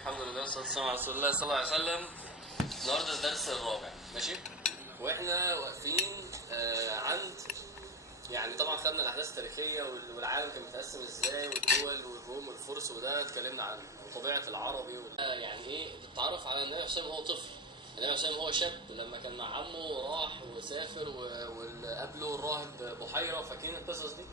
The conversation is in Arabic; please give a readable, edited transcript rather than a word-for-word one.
الحمد لله والصلاة والسلام على رسول الله صلى الله عليه وسلم. النهارده الدرس الرابع، ماشي؟ واحنا واقفين عند، يعني طبعا خدنا الاحداث التاريخيه والعالم كان متقسم ازاي والدول والروم والفرس، وده اتكلمنا عن طبيعه العربي يعني ايه تتعرف على النبي حسين وهو طفل. النبي حسين وهو شاب لما كان مع عمه راح وسافر وقابله الراهب بحيره، فاكرين القصص دي؟